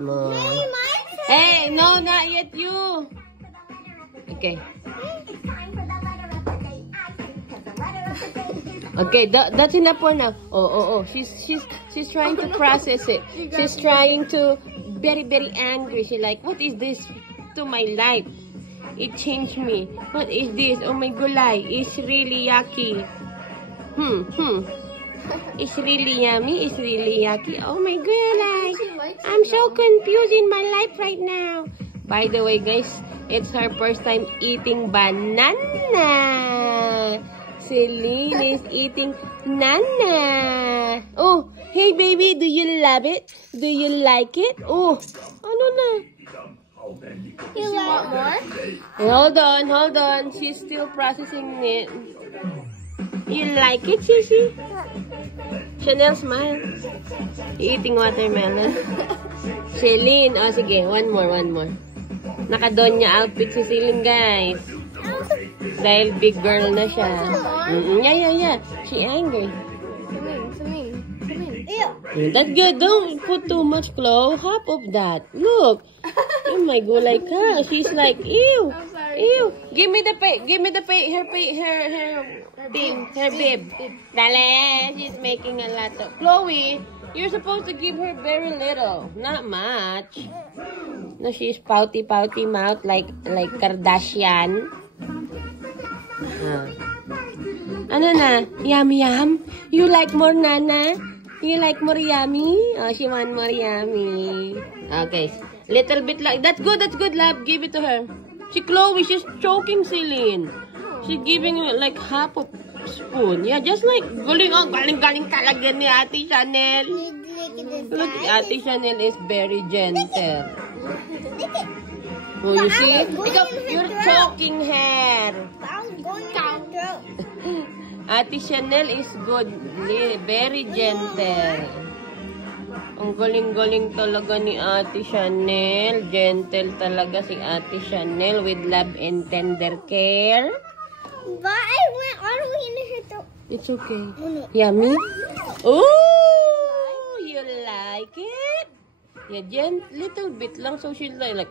more. Hey, no, not yet you. Okay. Okay, that's enough for now. Oh. She's trying to process it. She's trying to very angry. She's like, what is this to my life? It changed me. What is this? Oh my gulay. It's really yucky. It's really yummy. It's really yucky. Oh my gulay. I'm so confused in my life right now. By the way, guys, it's her first time eating banana. Celine is eating nana. Oh, hey baby, do you love it? Do you like it? Oh, ano na? You want more? Hold on. She's still processing it. You like it, Shishi? Chanel, smile. Eating watermelon. Celine, oh sige, one more. Naka-Donya outfit si Celine, guys. Dahil big girl na siya. Yeah. She angry. Come in. That's good. Don't put too much clothes. Half of that. Look. Oh my god, like her. She's like, ew. I'm sorry. Ew. Give me the pay. Her bib. Dale. She's making a lot of. Chloe, you're supposed to give her very little. Not much. No, she's pouty mouth like Kardashian. Ano na? Yum? You like more, Nana? You like more yummy? Oh, she want more yummy. Okay. Little bit like... That's good, love. Give it to her. Chloe, she's choking Celine. She's giving like half a spoon. Yeah, just like... Galing talaga ni Ate Chanel. Look, Ate Chanel is very gentle. Oh, you see? You're choking her. Ate Chanel is good. Very gentle. Ang galing talaga ni Ate Chanel. Gentle talaga si Ate Chanel with love and tender care. But I went all the way in her throat. It's okay. Yummy? Oh, you like it? Yeah, little bit lang. So she's like